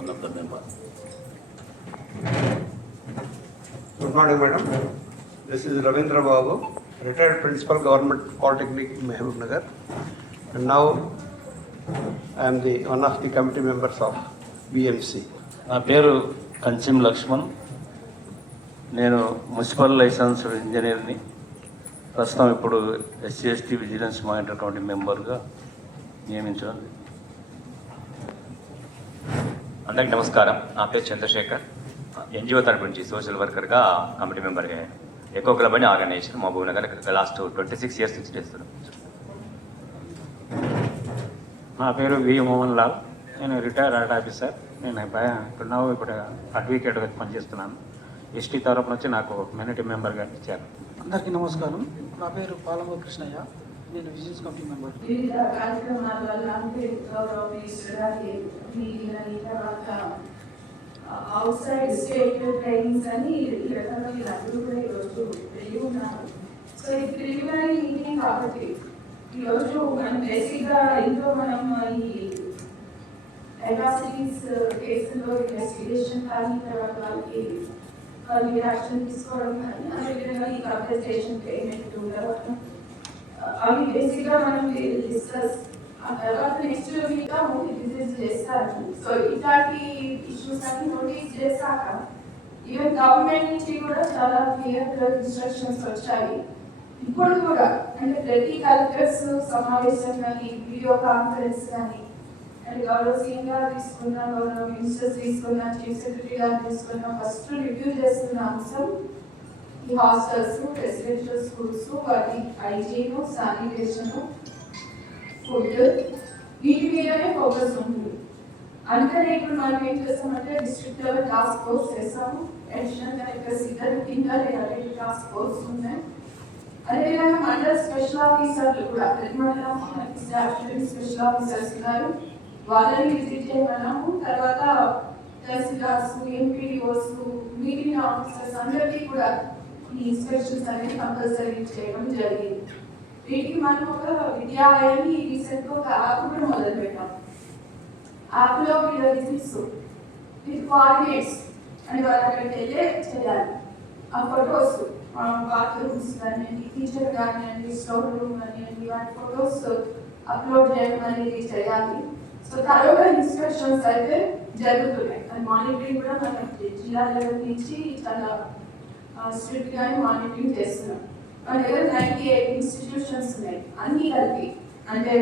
one of the members. Good morning, madam. This is Ravindra Babu, retired principal, Government Polytechnic, Mehboob Nagar. And now I am one of the committee members of BMC. నా పేరు కంచిం లక్ష్మణ్. నేను municipal licensed ఇంజనీర్ని. ప్రస్తుతం ఇప్పుడు SC/ST vigilance monitor committee మెంబర్గా నియమించడం. అందరికీ నమస్కారం. నా పేరు చంద్రశేఖర్. NGO తరపు నుంచి సోషల్ వర్కర్గా కమిటీ మెంబర్గా ఎకో క్లబ్ అని organisation Mahabubnagar last 26 years నుంచి చేస్తున్నాను. నా పేరు వి మోహన్ లాల్. నేను రిటైర్డ్ ఆఫీసర్. నేను ఇప్పుడు అడ్వకేట్గా పనిచేస్తున్నాను. ST తరపు నుంచి నాకు కమ్యూనిటీ మెంబర్గా ఇచ్చారు. అందరికీ నమస్కారం. నా పేరు పాలమూరు కృష్ణయ్య. నేను విజిలెన్స్ కమిటీ మెంబర్. వివిధ కార్యక్రమాల వల్ల అవుట్ సైడ్ స్టేట్ ట్రైనింగ్స్ అని ఈ రకంగా వీళ్ళందరూ కూడా ఈరోజు వెళ్ళి ఉన్నారు. సో ఇది ప్రిలిమినరీ మీటింగ్ కాబట్టి ఈరోజు మనం బేసిక్గా ఇంట్లో మనం ఈ అట్రాసిటీస్ కేసుల్లో ఇన్వెస్టిగేషన్ కానీ తర్వాత వాళ్ళకి యాక్షన్ తీసుకోవడం కానీ అదేవిధంగా ఈ కంపెన్సేషన్ పేమెంట్ తర్వాత అవి బేసిక్గా మనం డిస్కస్ ఆ తర్వాత నెక్స్ట్ వీక్ నోటీస్ చేస్తారు. సో ఇట్లాంటి ఇష్యూస్ అన్ని నోటీస్ చేశాక ఈవెన్ గవర్నమెంట్ నుంచి కూడా చాలా క్లియర్ ఇన్స్ట్రక్షన్స్ వచ్చాయి. ఇప్పుడు కూడా అంటే ప్రతి కలెక్టర్స్ సమావేశం కానీ వీడియో కాన్ఫరెన్స్ కానీ అంటే గౌరవ సీఎం గారు తీసుకున్న గౌరవ మినిస్టర్స్ తీసుకున్న చీఫ్ సెక్రటరీ గారు తీసుకున్న ఫస్ట్ రివ్యూ చేస్తున్న అంశం ఈ హాస్టల్స్, రెసిడెన్షియల్ స్కూల్స్, వాటి హైజీన్, శానిటేషన్, ఫుడ్ వీటి మీదనే ఫోకస్ ఉంటుంది. అందుకనే ఇప్పుడు మనం ఏం చేస్తామంటే డిస్ట్రిక్ట్ లెవెల్ టాస్క్ ఫోర్స్ చేస్తాము. అడిషనల్ కలెక్టర్స్ ఇద్దరు కింద టాస్క్ ఫోర్స్ ఉన్నాయి. అదేవిధంగా మండల స్పెషల్ ఆఫీసర్లు కూడా ప్రతి మండలం స్పెషల్ ఆఫీసర్స్ ఉన్నారు. వాళ్ళని విజిట్ చేయమన్నాము. తర్వాత తహసీల్దార్స్, ఎంపీడీఓస్, మీటింగ్ ఆఫీసర్స్ అందరికీ కూడా ఈ ఇన్స్పెక్షన్స్ అనేది కంపల్సరీ చేయడం జరిగింది. వీటికి మనం ఒక విద్యాలయాన్ని రీసెంట్గా ఒక యాప్ కూడా మొదలు పెట్టాం. యాప్లో వీళ్ళ విజిట్స్ విత్ కోఆర్డినేట్స్ అని వాళ్ళు అక్కడికి వెళ్ళే చేయాలి. ఆ ఫొటోస్ బాత్రూమ్స్ కానివ్వండి, కిచెన్ కానివ్వండి, స్టోర్ రూమ్ కానివ్వండి, వాటి ఫొటోస్ అప్లోడ్ చేయడం అనేది చేయాలి. సో తరువాత ఇన్స్పెక్షన్స్ అయితే జరుగుతున్నాయి. అది మానిటరింగ్ కూడా మన జిల్లా లెవెల్ నుంచి చాలా స్ట్రిక్ట్ గానే మానిటరింగ్ చేస్తున్నాం. మన దగ్గర 98 ఇన్స్టిట్యూషన్స్ ఉన్నాయి అన్ని కలిపి. అంటే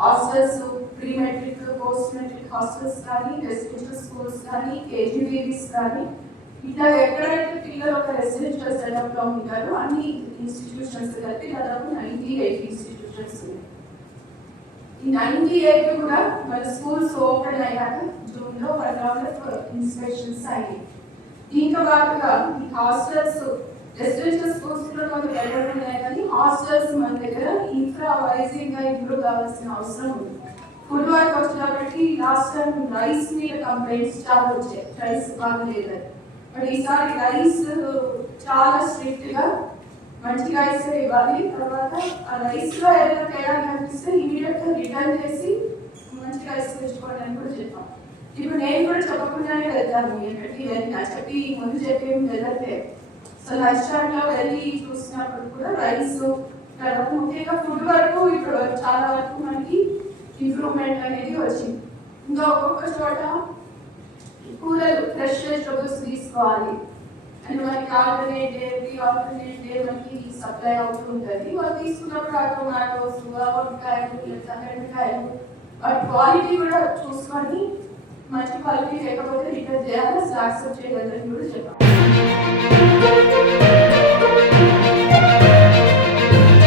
hostels, pre matric, post matric hostels కానీ, రెసిడెన్షియల్ స్కూల్స్ కానీ, KGBVs కానీ, ఇట్లా ఎక్కడైతే పిల్లలు ఒక రెసిడెన్షియల్ సెటప్ లో ఉంటారో అన్ని ఇన్స్టిట్యూషన్స్ కలిపి దాదాపు 98 ఇన్స్టిట్యూషన్స్ ఉన్నాయి. ఈ 98 కూడా మన స్కూల్స్ ఓపెన్ అయ్యాక జూన్లో 1 round of ఇన్స్పెక్షన్స్ అయ్యాయి. దీంతో పాటుగా ఈ హాస్టల్స్, రెసిడెన్షియల్ స్కూల్స్ కూడా కొంత బెటర్ ఉన్నాయి కానీ హాస్టల్స్ మన దగ్గర ఇన్ఫ్రా వైజింగ్ గా ఇంప్రూవ్ కావాల్సిన అవసరం ఉంది. ఫుడ్ వర్క్ వచ్చేటప్పటికి లాస్ట్ టైం రైస్ మీద కంప్లైంట్స్ చాలా వచ్చాయి, రైస్ బాగలేదు. బట్ ఈసారి రైస్ చాలా స్ట్రిక్ట్ గా మంచి రైస్ ఇవ్వాలి. తర్వాత ఆ రైస్ లో ఏదైనా తేడా కనిపిస్తే ఇమీడియట్ గా రిటర్న్ చేసి మంచి రైస్ తెచ్చుకోవడానికి కూడా చెప్పాం. ఇప్పుడు నేను కూడా చెప్పకుండానే వెళ్తాను, ఎక్కడికి వెళ్ళినా చెప్పి ముందు చెప్పి వెళ్ళట్లేదు. సో లంచ్ టైంలో వెళ్ళి చూసినప్పుడు కూడా రైస్ తర్వాత ముఖ్యంగా ఫుడ్ వరకు ఇప్పుడు చాలా వరకు మనకి ఇంప్రూవ్మెంట్ అనేది వచ్చింది. ఇంకా ఒక్కొక్క చోట కూరలు, ఫ్రెష్ వెజిటబుల్స్ తీసుకోవాలి అంటే మనకి ఆల్టర్నేట్ డే మనకి సప్లై అవుతుంటుంది. వాళ్ళు తీసుకున్నప్పుడు ఆ టొమాటోస్, వంకాయలు, బెండకాయలు వాటి క్వాలిటీ కూడా చూసుకొని మంచి క్వాలిటీ లేకపోతే రిటర్న్ చేయాలి, యాక్సెప్ట్ చేయగలరని కూడా చెప్పాలి.